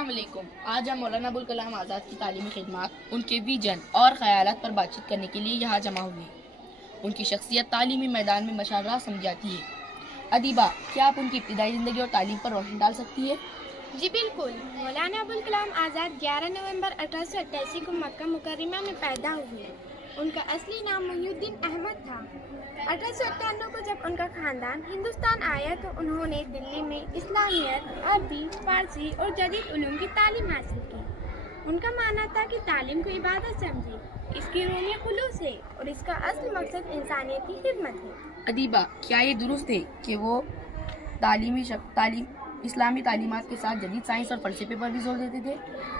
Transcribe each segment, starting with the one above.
السلام علیکم۔ آج ہم مولانا ابوالکلام آزاد کی تعلیمی خدمات، ان کے ویژن اور خیالات پر بات چیت کرنے کے لیے یہاں جمع ہوئے ہیں۔ ان کی شخصیت تعلیمی میدان میں مشعل راہ سمجھی جاتی ہے۔ ادیبہ، کیا آپ ان کی ابتدائی زندگی اور تعلیم پر روشنی ڈال سکتی ہے؟ جی بالکل۔ مولانا ابوالکلام آزاد 11 نومبر 1888 کو مکہ مکرمہ میں پیدا ہوئے۔ ان کا اصلی نام محی الدین احمد تھا۔ 1898 کو جب ان کا خاندان ہندوستان آیا تو انہوں نے دلی میں اسلامیت، عربی، فارسی اور جدید علوم کی تعلیم حاصل کی۔ ان کا ماننا تھا کہ تعلیم کو عبادت سمجھے، اس کی روح میں خلوص ہے اور اس کا اصل مقصد انسانیت کی خدمت ہے۔ ادیبہ، کیا یہ درست ہے کہ وہ اسلامی تعلیمات کے ساتھ جدید سائنس اور فلسفے پر بھی زور دیتے تھے؟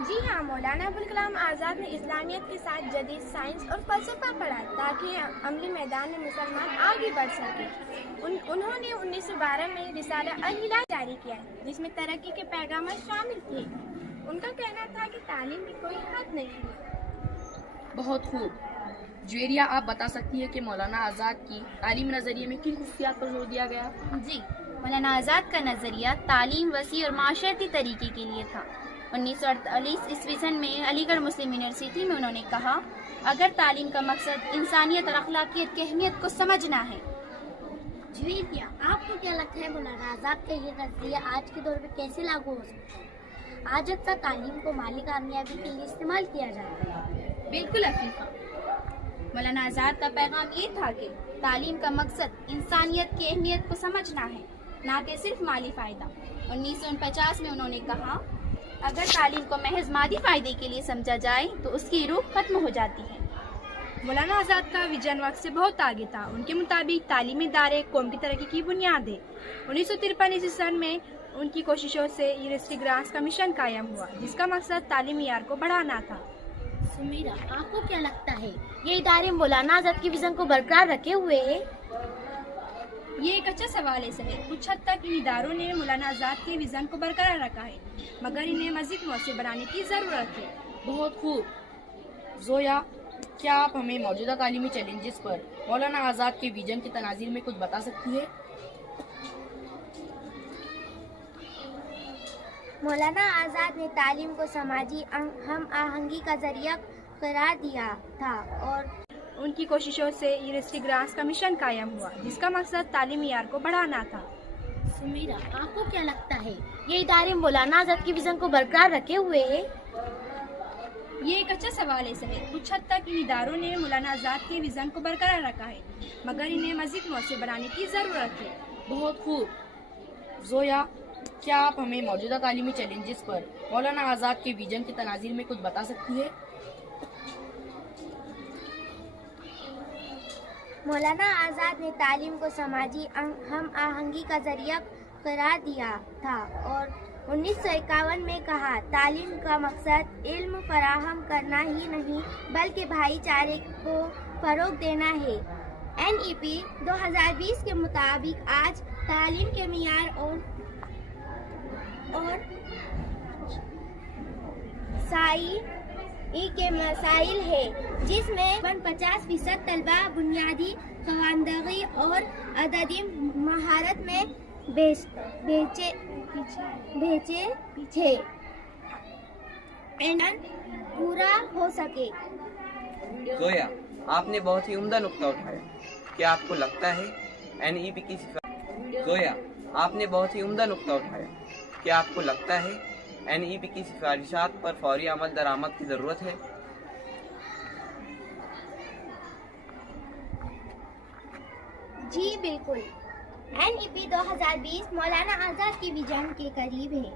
جی ہاں، مولانا ابوالکلام آزاد نے اسلامیت کے ساتھ جدید سائنس اور فلسفہ پڑھا تاکہ عملی میدان میں مسلمان آگے بڑھ سکے۔ انہوں نے 1912 میں رسالہ الہدایہ جاری کیا جس میں ترقی کے پیغامات شامل تھے۔ ان کا کہنا تھا کہ تعلیم کی کوئی حد نہیں ہے۔ بہت خوب۔ جویریہ، آپ بتا سکتی ہے کہ مولانا آزاد کی تعلیمی نظریے میں کن خصوصیات پر زور دیا گیا؟ جی، مولانا آزاد کا نظریہ تعلیم وسیع اور معاشرتی طریقے کے لیے تھا۔ 1948 میں علی گڑھ مسلم یونیورسٹی میں انہوں نے کہا، اگر تعلیم کا مقصد انسانیت اور اخلاقیات کی اہمیت کو سمجھنا ہے۔ جویریہ، آپ کو کیا لگتا ہے مولانا آزاد کا یہ نظریہ آج کے دور میں کیسے لاگو ہو سکتا ہے؟ آج اکثر تعلیم کو مالی کامیابی کے لیے استعمال کیا جاتا ہے۔ بالکل عفیفہ، مولانا آزاد کا پیغام یہ تھا کہ تعلیم کا مقصد انسانیت کی اہمیت کو سمجھنا ہے، نہ کہ صرف مالی فائدہ۔ 1949 میں انہوں نے کہا، اگر تعلیم کو محض مادی فائدے کے لیے سمجھا جائے تو اس کی روح ختم ہو جاتی ہے۔ مولانا آزاد کا ویژن وقت سے بہت آگے تھا۔ ان کے مطابق تعلیمی ادارے قوم کی ترقی کی بنیاد ہے۔ 1953 میں ان کی کوششوں سے یونیورسٹی گرانٹس کا مشن قائم ہوا جس کا مقصد تعلیمی معیار کو بڑھانا تھا۔ سمیرہ، آپ کو کیا لگتا ہے یہ ادارے مولانا آزاد کی وژن کو برقرار رکھے ہوئے ہیں؟ یہ ایک اچھا سوال ہے سہیل۔ کچھ حد تک ان اداروں نے مولانا آزاد کے وژن کو برقرار رکھا ہے، مگر انہیں مزید مؤثر بنانے کی ضرورت ہے۔ بہت خوب۔ زویا، کیا آپ ہمیں موجودہ تعلیمی چیلنجز پر مولانا آزاد کے ویژن کے تناظر میں کچھ بتا سکتی ہے؟ مولانا آزاد نے تعلیم کو سماجی ہم آہنگی کا ذریعہ قرار دیا تھا اور ان کی کوششوں سے یونیورسٹی گرانٹس کا مشن قائم ہوا جس کا مقصد تعلیمی معیار کو بڑھانا تھا۔ سمیرہ، آپ کو کیا لگتا ہے یہ ادارے مولانا آزاد کی وژن کو برقرار رکھے ہوئے ہیں؟ یہ ایک اچھا سوال ہے سہیل۔ کچھ حد تک ان اداروں نے مولانا آزاد کے وژن کو برقرار رکھا ہے، مگر انہیں مزید مؤثر بنانے کی ضرورت ہے۔ بہت خوب۔ زویا، کیا آپ ہمیں موجودہ تعلیمی چیلنجز پر مولانا آزاد کے ویژن کے تناظر میں کچھ بتا سکتی ہے؟ مولانا آزاد نے تعلیم کو سماجی ہم آہنگی کا ذریعہ قرار دیا تھا اور 1951 میں کہا، تعلیم کا مقصد علم فراہم کرنا ہی نہیں بلکہ بھائی چارے کو فروغ دینا ہے۔ NEP 2020 کے مطابق آج تعلیم کے معیار اور کے مسائل ہے جس میں 50% طلبہ بنیادی خواندگی اور عددی مہارت میں بھیجے تھے پورا ہو سکے۔ زویا، آپ نے بہت ہی عمدہ نقطہ اٹھایا۔ کیا آپ کو لگتا ہے NEP کی زویا، آپ نے بہت ہی عمدہ نقطہ اٹھایا۔ کیا آپ کو لگتا ہے NEP کی سفارشات پر فوری عمل درآمد کی ضرورت ہے؟ جی بالکل۔ NEP 2020 مولانا آزاد کی ویژن کے قریب ہے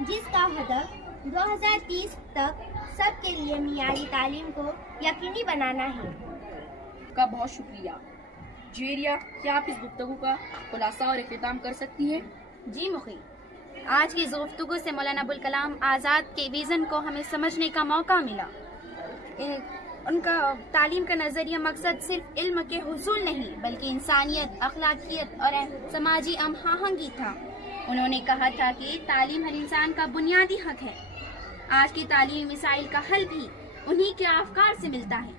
جس کا ہدف 2030 تک سب کے لیے معیاری تعلیم کو یقینی بنانا ہے۔ کا بہت شکریہ۔ جویریہ، کیا آپ اس گفتگو کا خلاصہ اور اختتام کر سکتی ہے؟ جی مخی، آج کی اس گفتگو سے مولانا ابوالکلام آزاد کے ویژن کو ہمیں سمجھنے کا موقع ملا۔ ان کا تعلیم کا نظریہ مقصد صرف علم کے حصول نہیں بلکہ انسانیت، اخلاقیت اور سماجی ہم آہنگی تھا۔ انہوں نے کہا تھا کہ تعلیم ہر انسان کا بنیادی حق ہے۔ آج کی تعلیمی مسائل کا حل بھی انہی کے افکار سے ملتا ہے۔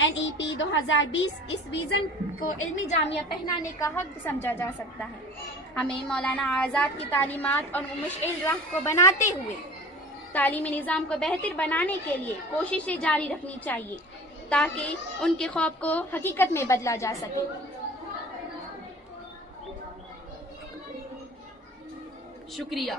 NEP 2020 اس ویژن کو علمی جامعہ پہنانے کا حق سمجھا جا سکتا ہے۔ ہمیں مولانا آزاد کی تعلیمات اور مشعل راہ کو بناتے ہوئے تعلیمی نظام کو بہتر بنانے کے لیے کوششیں جاری رکھنی چاہیے تاکہ ان کے خواب کو حقیقت میں بدلا جا سکے۔ شکریہ۔